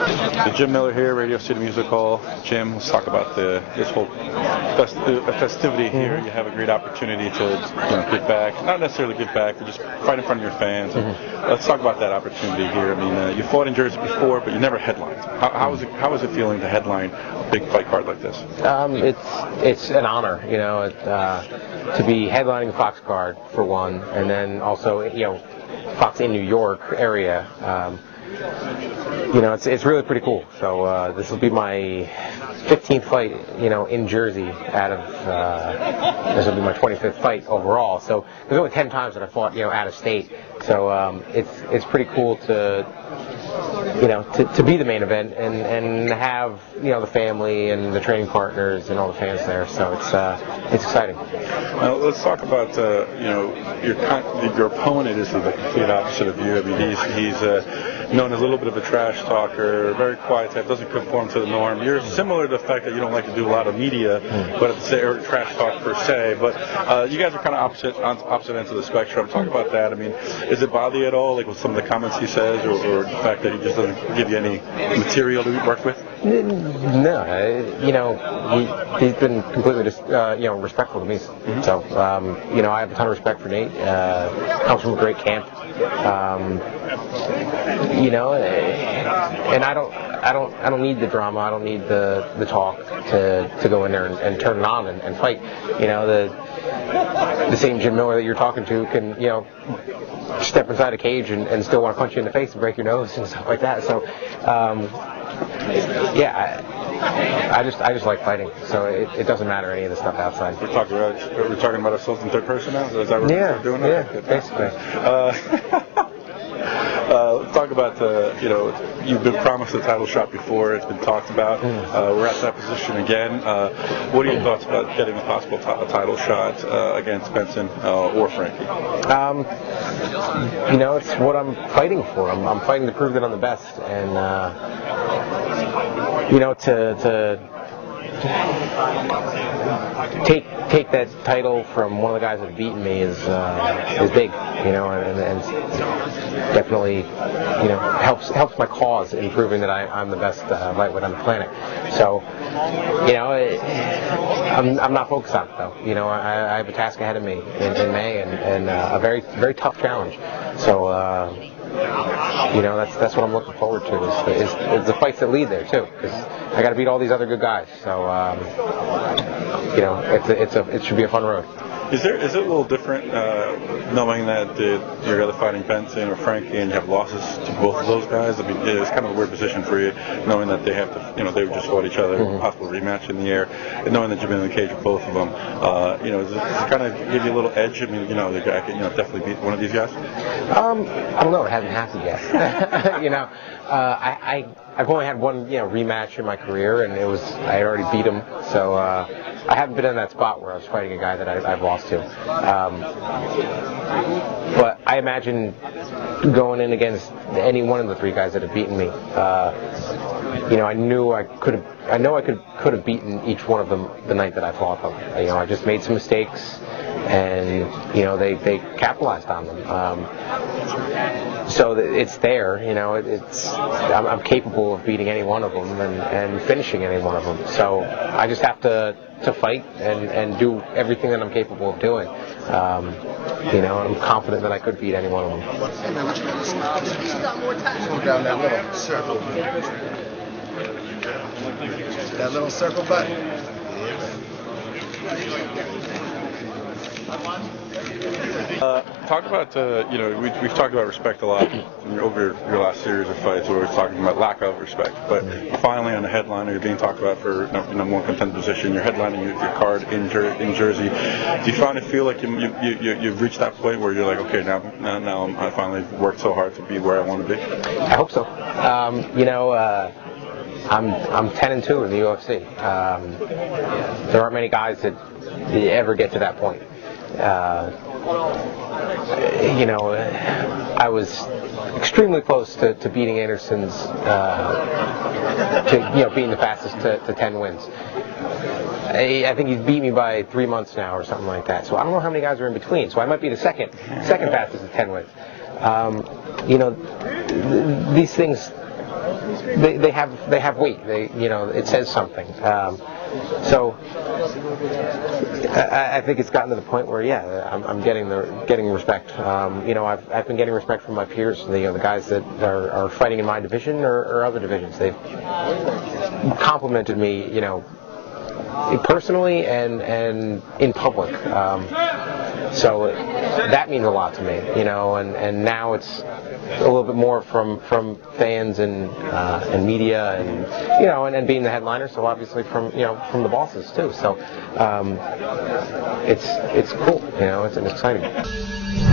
So Jim Miller here, Radio City Music Hall. Jim, let's talk about this whole festivity here. You have a great opportunity to give back, not necessarily give back, but just fight in front of your fans. And let's talk about that opportunity here. I mean, you fought in Jersey before, but you never headlined. How is it feeling to headline a big fight card like this? It's an honor, to be headlining Fox card for one, and then also Fox in New York area. It's really pretty cool. So this will be my 15th fight, in Jersey out of, this will be my 25th fight overall. So there's only 10 times that I fought, out of state. So it's pretty cool to be the main event and have, the family and the training partners and all the fans there. So it's exciting. Now let's talk about, your opponent is the complete opposite of you. I mean, he's known as a little bit of a trash talker, very quiet type, doesn't conform to the norm. You're similar to the fact that you don't like to do a lot of media, but or trash talk per se. But you guys are kind of opposite ends of the spectrum. Talk about that. I mean, does it bother you at all, like with some of the comments he says, or the fact that he just doesn't give you any material to work with? No, he's been completely respectful to me. So I have a ton of respect for Nate. Comes from a great camp. And I don't need the drama. I don't need the talk to go in there and turn it on and fight. The same Jim Miller that you're talking to can step inside a cage and still want to punch you in the face and break your nose and stuff like that. So I just like fighting. So it doesn't matter any of the stuff outside. We're talking about assault in third person now. Is that what we're doing? Yeah, basically. Let's talk about, you've been promised a title shot before. It's been talked about. We're at that position again. What are your thoughts about getting a possible title shot against Benson or Frankie? It's what I'm fighting for. I'm fighting to prove that I'm the best. And, to take that title from one of the guys that have beaten me is big, and definitely, helps my cause in proving that I'm the best lightweight on the planet. So, I'm not focused on it though. I have a task ahead of me in May and a very, very tough challenge. So, that's what I'm looking forward to is the fights that lead there too, because I got to beat all these other good guys. So, it should be a fun road. Is it a little different knowing that you're either fighting Benson or Frankie and you have losses to both of those guys? I mean, it's kind of a weird position for you, knowing that they have to, they just fought each other, possible rematch in the air, and knowing that you've been in the cage with both of them. Does it kind of give you a little edge? I mean, the guy can, definitely beat one of these guys. I don't know. It hasn't happened yet. I've only had one, rematch in my career, and I had already beat him. So I haven't been in that spot where I was fighting a guy that I've lost to. But I imagine going in against any one of the three guys that have beaten me. I know I could have beaten each one of them the night that I fought them. I just made some mistakes, and they capitalized on them. So it's there. I'm capable of beating any one of them and finishing any one of them. So I just have to fight and do everything that I'm capable of doing. And I'm confident that I could beat any one of them. Down that little circle. That little circle button. Talk about, we've talked about respect a lot over your last series of fights. We were talking about lack of respect, but finally on the headliner, you're being talked about for number one contender position. You're headlining your card in Jersey. Do you finally feel like you've reached that point where you're like, okay, now I finally worked so hard to be where I want to be? I hope so. I'm 10-2 in the UFC. There aren't many guys that ever get to that point. I was extremely close to beating Anderson's, being the fastest to 10 wins. I think he's beat me by 3 months now or something like that. So I don't know how many guys are in between. So I might be the second fastest at 10 wins. These things they have weight. It says something. So I think it's gotten to the point where I'm getting respect. I've been getting respect from my peers, the guys that are fighting in my division or other divisions. They've complimented me, personally and in public. So that means a lot to me, and now it's a little bit more from fans and media and being the headliner. So obviously from the bosses too. So it's cool, it's exciting.